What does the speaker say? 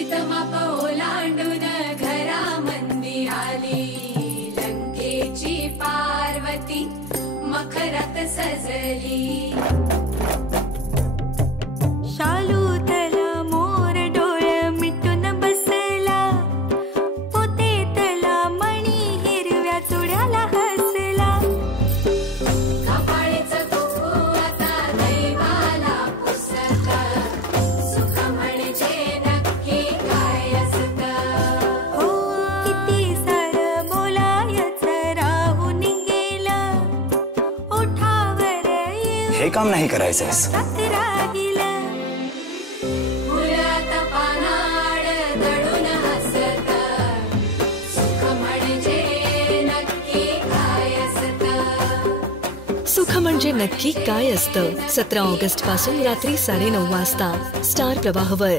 नियतीतमाप ओलांडून घरामंदी आली, लंकेची पार्वती मखरात सजली। शालूतला मोर डोळ मिटून बसला, पोतेतला मणी हिरव्या चुड्याला हसला। कपाळीचं कुंकू आता दैवाला पुसतं, सुख म्हणजे नक्की काय असतं। हो किती सारं बोलायचं राहून गेलं, ओठावर हे काम नाही करायचंस। राहिलं। फुलात पानाड दडून हसतं, सुख म्हणजे नक्की काय असतं। सुख म्हणजे नक्की काय असतं 17 ऑगस्ट पासून रात्री 9:30 वाजता स्टार प्रवाहवर।